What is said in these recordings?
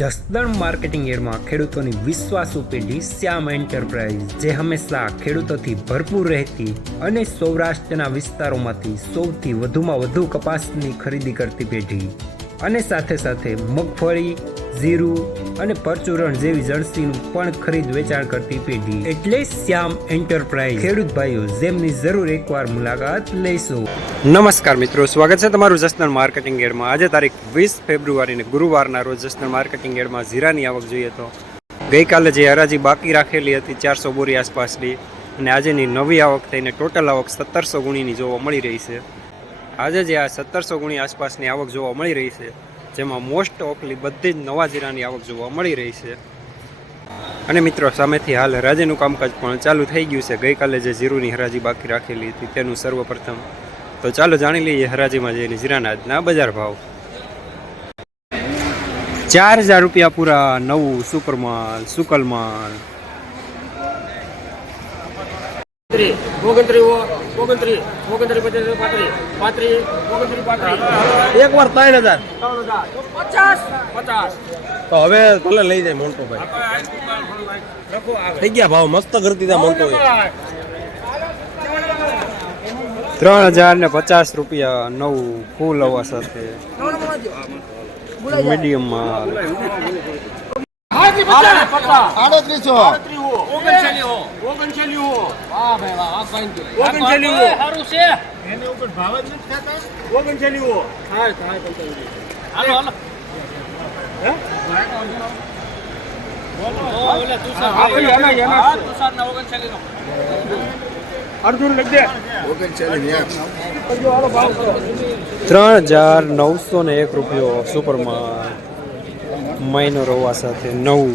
Jasdan marketing એડમાં ખેડૂતોની વિશ્વાસુ પેઢી શ્યામ એન્ટરપ્રાઇઝ, જે હંમેશા ખેડૂતોથી ભરપૂર રહેતી અને સૌરાષ્ટ્રના વિસ્તારોમાંથી સૌથી વધુમાં વધુ કપાસની ખરીદી કરતી પેઢી. અને સાથે સાથે મગફળી જીરું અને પરચુરણ જેવી જળસીનું પણ ખરીદ વેચાણ કરતી પેઢી. એટલે શ્યામ એન્ટરપ્રાઇઝ. ખેડૂત ભાઈઓ, જેમની જરૂર એકવાર મુલાકાત લઈશું. નમસ્કાર મિત્રો, સ્વાગત છે તમારું જસનલ માર્કેટિંગ એડમાં. આજે તારીખ વીસ ફેબ્રુઆરીને ગુરુવારના રોજ જસનલ માર્કેટિંગ એડમાં જીરાની આવક જોઈએ તો. ગઈકાલે જે હરાજી બાકી રાખેલી હતી, ચારસો બોરી આસપાસની, અને આજેની નવી આવક થઈને ટોટલ આવક સત્તરસો ગુણીની જોવા મળી રહી છે. આજે જે આ સત્તરસો ગુણી આસપાસની આવક જોવા મળી રહી છે જેમાં મોસ્ટ ઓફલી બધી જ નવા જીરાની આવક જોવા મળી રહી છે. અને મિત્રો, સામેથી હાલ હરાજીનું કામકાજ પણ ચાલુ થઈ ગયું છે. ગઈકાલે જે જીરુની હરાજી બાકી રાખેલી હતી તેનું સર્વપ્રથમ તો ચાલો જાણી લઈએ હરાજીમાં જઈને જીરાના આજના બજાર ભાવ. ચાર હજાર રૂપિયા પૂરા નવું સુપરમાલ, સુકલમાલ. ત્રી ઓગણત્રી ઓગણત્રી ઓગણત્રી પચાસ પાંત્રી પાંત્રી ઓગણત્રી પાંત્રી એક વાર ત્રણ હજાર. ત્રણ હજાર પચાસ. પચાસ. તો હવે ભલે લઈ જાય મોન્ટો ભાઈ થઈ ગયા ભાવ મસ્ત કરતી હતા મોન્ટો ત્રણ હજાર ને પચાસ રૂપિયા નવું ફૂલ હવા સાથે. મીડિયમમાં હાજી પચાસ પચાસ આડત્રીસો. ઓગણચાલી હો. ઓગણચાલી હો. વાહ ભાઈ વાહ વાહ ભાઈ ઓગણચાલી હો. સારું છે. એની ઉપર ભાવ જ નથી થતા? ઓગણચાલી હો. થાય થાય પંચાવન હાલો હાલો. અર્જુન લખ દે. ત્રણ હજાર નવસો ને એક રૂપિયો સુપરમાલ મહિનો રવા સાથે નવું.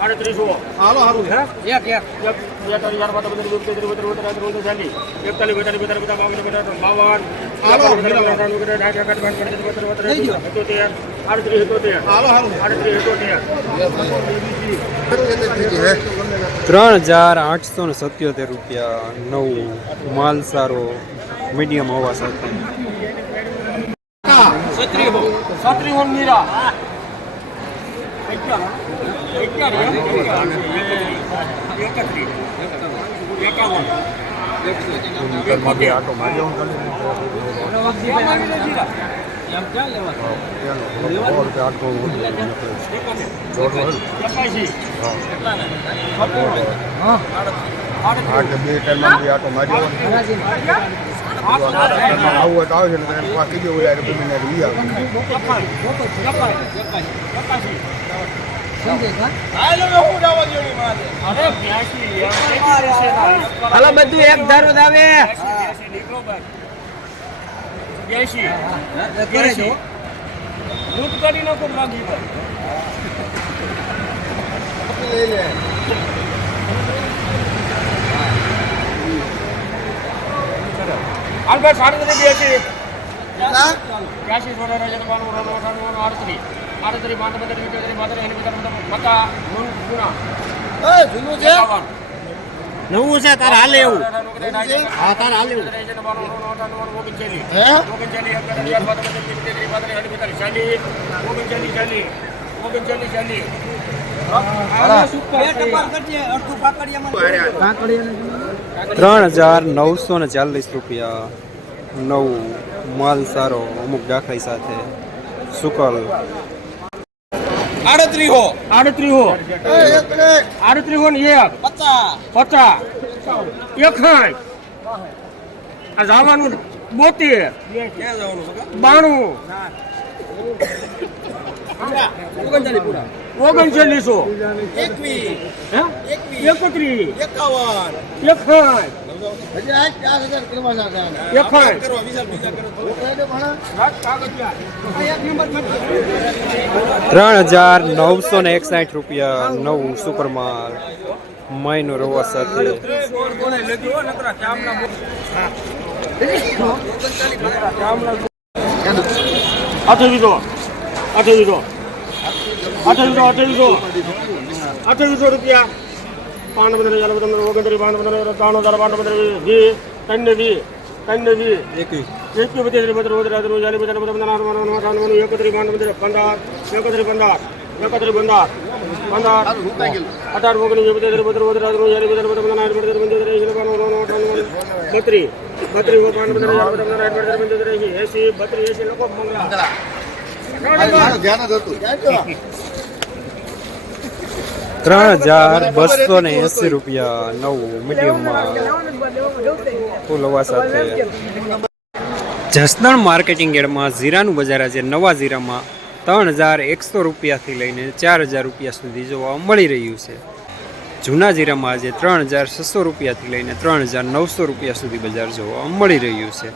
આડત્રીસ એકોતેર આડત્રીસ એકોતેર ત્રણ હજાર આઠસો ને સત્યોતેર રૂપિયા નવ માલ સારો મીડિયમ હોવા સાથે સત્રી હોન મીરા આટો એકાશી આવું તો આવશે ને એને પાકી જવું યાર ગમે ને લઈ આવે હાલો, બધું એક ધારો આવે. લૂંટ કરી નાખો માગી લઈ આલબા સાડી ત્રીસ చేసి ક્યાસી రెండు રાજા બાનું రెండు రెండు రెండు આડત્રી. પાંચ మాట વિચારી પાંત્રીસ એની બધા મતા మత છે? એકાવન નવું છે તારે હાલે એવું. હા તારે હાલે એવું. હે? ત્રણ હજાર નવસો ને ચાલીસ રૂપિયા. નવું માલ સારો અમુક દાખલાઈ સાથે. સુકલ. આડત્રી હો. આડત્રી હો. આડત્રી હો ને એક. પચાસ. પચાસ એક હાઈ આ જવાનું બોતેર. બાણું. ઓગણચાલીસ પૂરા. ઓગણચાલીસો. એકત્રીસ. એકાવન. એક હાઈ હજી આ ચાર હજાર કરવાના હતા એક હાઈ કરવા વિશાલ બીજા કરો ત્રણ હજાર નવસો ને એકસાઠ રૂપિયા નવું સુપરમાલ મહિનો રોવા સાથે. અઠ્યાવીસો અઠ્યાવીસો અઠ્યાવીસો અઠ્યાવીસો અઠ્યાવીસો રૂપિયા પાંચ પંદર હજાર પંદર ઓગણત્રીસ પાંચ પંદર ત્રણ હજાર પાંચ પંદર વીસ ત્રણ ને વીસ ત્રણ ને વીસ એકવીસ એકવીસ બત્રીસ બત્રીસ બત્રીસ ચાલીસ ચાલીસ પચાસ પચાસ પંદર અઠાવન એકત્રીસ પાંચ પંદર પંદર એકત્રીસ પંદર એકત્રીસ પંદર પંદર અઢાર ઓગણીસ બત્રીસ બત્રીસ બત્રીસ ચાલીસ પચાસ પચાસ પંદર આઠ પંદર પંદર એસી બત્રીસ બત્રીસ પાંચ પંદર હજાર પંદર આઠ પંદર પંદર એસી એસી બત્રીસ એસી લોકો મંગળા ધ્યાન જ હતું ત્રણ હજાર બસો ને એસી રૂપિયા નવું મીડિયમમાં ફૂલ સાથે. જસદણ માર્કેટિંગ એડમાં જીરાનું બજાર આજે નવા જીરામાં ત્રણ હજાર એકસો રૂપિયાથી લઈને ચાર હજાર રૂપિયા સુધી જોવા મળી રહ્યું છે. જૂના જીરામાં આજે ત્રણ હજાર છસો રૂપિયાથી લઈને ત્રણ હજાર નવસો રૂપિયા સુધી બજાર જોવા મળી રહ્યું છે.